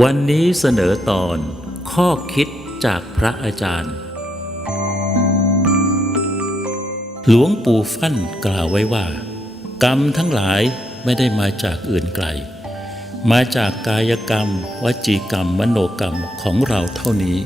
วันนี้เสนอตอนข้อคิดจากพระอาจารย์ หลวงปู่ฟั่นกล่าวไว้ว่า กรรมทั้งหลายไม่ได้มาจากอื่นไกล มาจากกายกรรม วจีกรรม มโนกรรมของเราเท่านี้